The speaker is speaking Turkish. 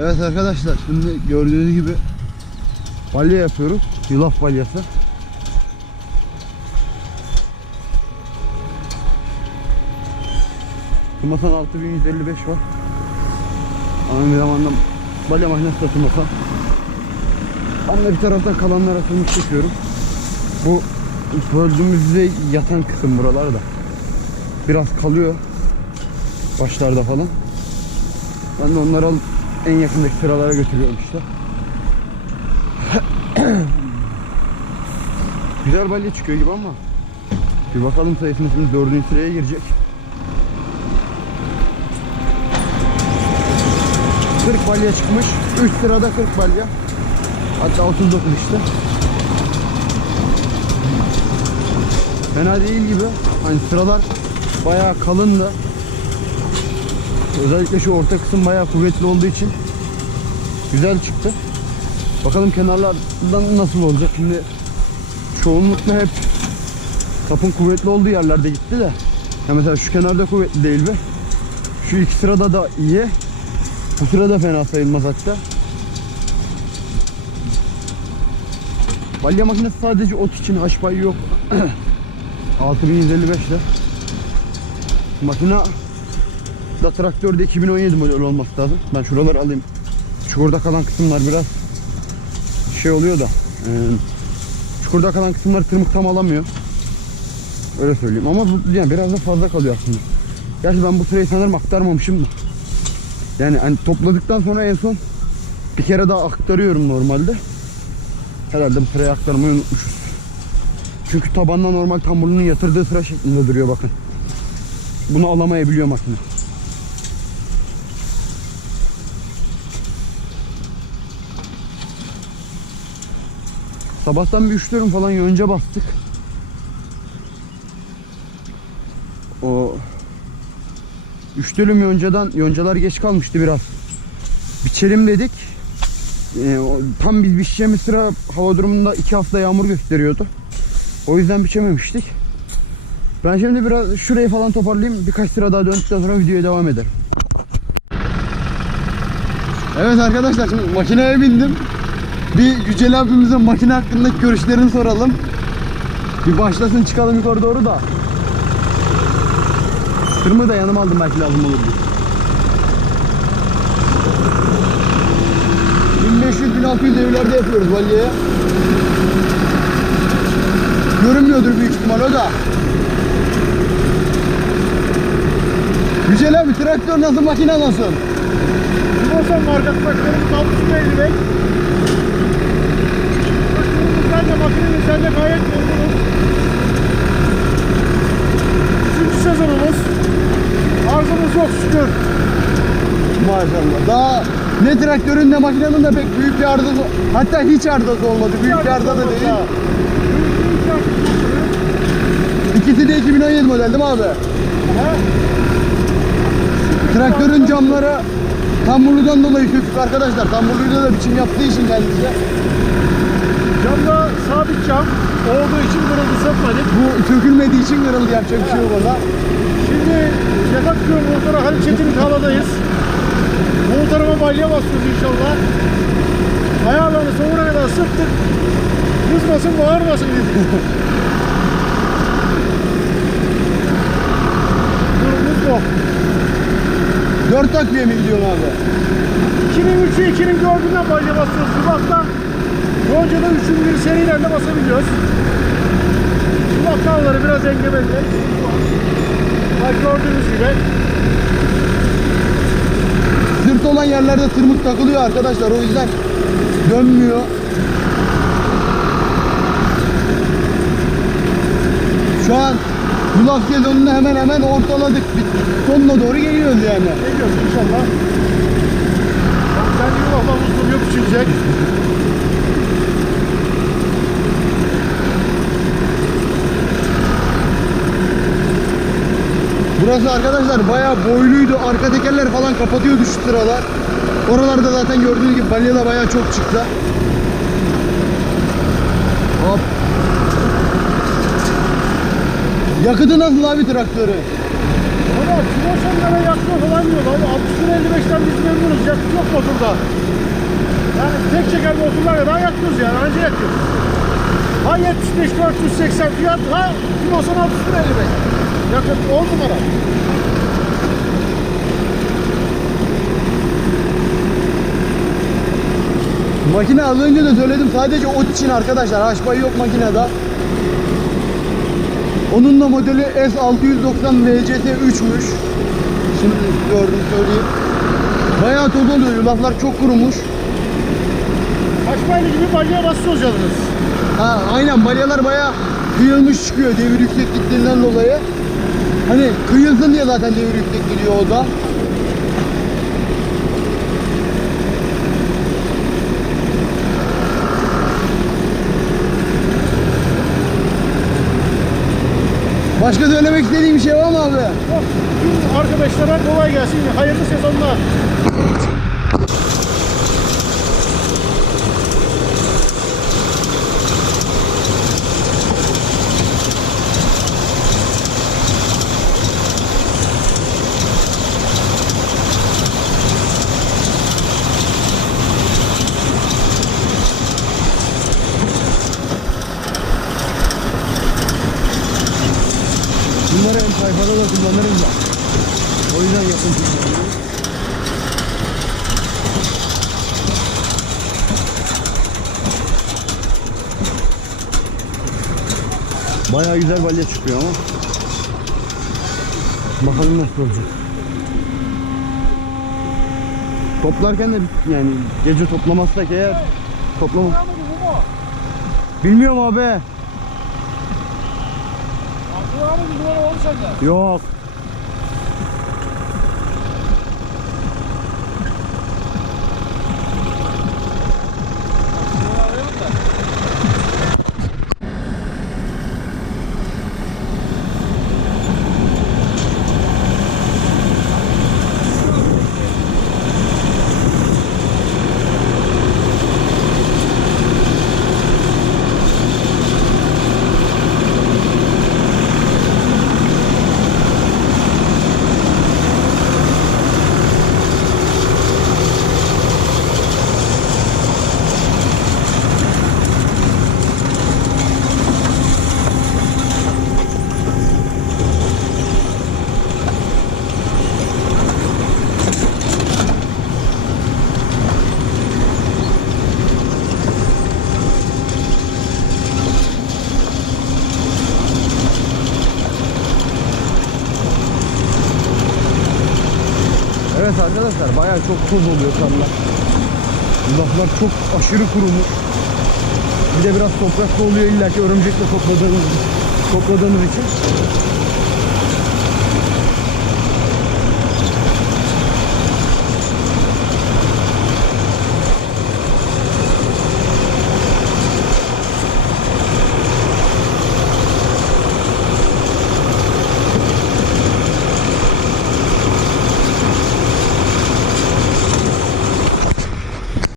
Evet arkadaşlar şimdi gördüğünüz gibi balya yapıyoruz. Yulaf balyası. Tumasan 6155 var. Aynı zamanda balya makinesi de Tumasan. Ben de bir taraftan kalanlar atılmış çekiyorum. Bu böldüğümüzde yatan kısım buralarda. Biraz kalıyor. Başlarda falan. Ben de onları alıp en yakındaki sıralara götürüyorum işte. Güzel balya çıkıyor gibi ama bir bakalım sayısını şimdi dördüncü sıraya girecek. 40 balya çıkmış. 3 sırada 40 balya. Hatta 39 işte. Fena değil gibi. Hani sıralar bayağı kalındı. Özellikle şu orta kısım bayağı kuvvetli olduğu için güzel çıktı. Bakalım kenarlardan nasıl olacak. Şimdi çoğunlukla hep tapın kuvvetli olduğu yerlerde gitti de. Ya mesela şu kenarda kuvvetli değil be. Şu iki sırada da iyi. Bu sırada fena sayılmaz hatta. Balya makinesi sadece ot için haş yok. 6155 ile. Makina da traktörde 2017 model olması lazım. Ben şuraları alayım. Çukurda kalan kısımlar biraz şey oluyor da. E, çukurda kalan kısımlar tırmık tam alamıyor. Öyle söyleyeyim ama bu, yani biraz da fazla kalıyor aslında. Gerçi ben bu sırayı sanırım aktarmamışım da. Yani hani topladıktan sonra en son bir kere daha aktarıyorum normalde. Herhalde bu sırayı aktarmayı unutmuşuz. Çünkü tabanla normal tamburunun yatırdığı sıra şeklinde duruyor bakın. Bunu alamayabiliyor makine. Sabahtan bir üç dönüm falan yonca bastık. O üç dönüm yoncadan yoncalar geç kalmıştı biraz. Biçelim dedik. O- tam biz biçeceğimiz sıra hava durumunda iki hafta yağmur gösteriyordu. O yüzden biçememiştik. Ben şimdi biraz şurayı falan toparlayayım. Birkaç sıra daha döndükten sonra videoya devam ederim. Evet arkadaşlar şimdi makineye bindim bir Yücel abimizin makine hakkındaki görüşlerini soralım. Bir başlasın çıkalım yukarı doğru da. Tırmı da yanıma aldım belki lazım olur diye. 1500-1600 evlerde yapıyoruz valiye. Görünmüyordur büyük ihtimal o da. Yücel abi traktör nasıl makine nasıl? Bosan markası traktörün 655 şekilde makinenin üzerinde gayet memnunum. Üçüncü sezonumuz. Arzumuz yok şükür. Maşallah. Daha ne traktörün ne makinenin de pek büyük bir arızası hatta hiç arızası olmadı. Hiç büyük bir arıza da değil. Ha. İkisi de 2017 model değil mi abi? He? Traktörün camları Tamburlu'dan dolayı kötü arkadaşlar. Tamburlu'da da biçim yaptığı için geldi size. Camda sabit cam olduğu için kırıldı satmadık. Bu sökülmediği için kırıldı yapacak bir şey yok ona. Şimdi Yatakköy Muhtarı Halit Çetin Kala'dayız. Muhtarıma balya basıyoruz inşallah. Ayarlarını sonuna kadar sıktık. Kızmasın bağırmasın dedik. Durumumuz bu. Dört takviye mi gidiyorsun abi? 2003'ü 2004'ünden balya basıyoruz Şubat'ta. Yonca'da 3. serilerle basabiliyoruz. Şubat dağları biraz engebeli. Bak gördüğünüz gibi. Sırt olan yerlerde tırmık takılıyor arkadaşlar. O yüzden dönmüyor. Şu an Yulaf sezonunu hemen hemen ortaladık. Bir sonuna doğru geliyoruz yani. Geliyoruz inşallah. Sen bir Allah uzun yok içilecek. Burası arkadaşlar bayağı boyluydu. Arka tekerler falan kapatıyordu şu sıralar. Oralarda zaten gördüğünüz gibi balya bayağı çok çıktı. Hop. Yakıtı nasıl abi traktörü? Ama kilo sonlara yakıyor falan diyorlar. 60 lira 55'ten biz memnunuz. Yakıt yok motorda. Yani tek çeker motorlar kadar yakıyoruz yani. Anca yakıyoruz. Ha 75 480 fiyat ha kilosun 60 lira 55. Yakıt 10 numara. Makine az önce de söyledim sadece ot için arkadaşlar. Haşpayı yok makinede. Onun da modeli S690 VCT3'müş. Şimdi gördüm söyleyeyim. Bayağı toz oluyor. Yulaflar çok kurumuş. Kaçmayla gibi balya basıyoruz yalnız. Ha aynen balyalar bayağı kıyılmış çıkıyor devir yüksek gittiğinden dolayı. Hani kıyılsın diye zaten devir yüksek gidiyor o da. Başka söylemek istediğim bir şey var mı abi? Yok, Tüm arkadaşlara kolay gelsin. Hayırlı sezonlar. Bunları hem sayfada da kullanırız da. O yüzden yapın kullanıyorum. Bayağı güzel balya çıkıyor ama. Bakalım nasıl olacak. Toplarken de yani gece toplamazsak eğer toplamam. Bilmiyorum abi. Aklı var mı? Bir numara oldu sende. Yok. Arkadaşlar bayağı çok toz oluyor tarla. Yulaflar çok aşırı kurumuş. Bir de biraz toprakta oluyor illa ki örümcekle topladığınız, topladığınız için.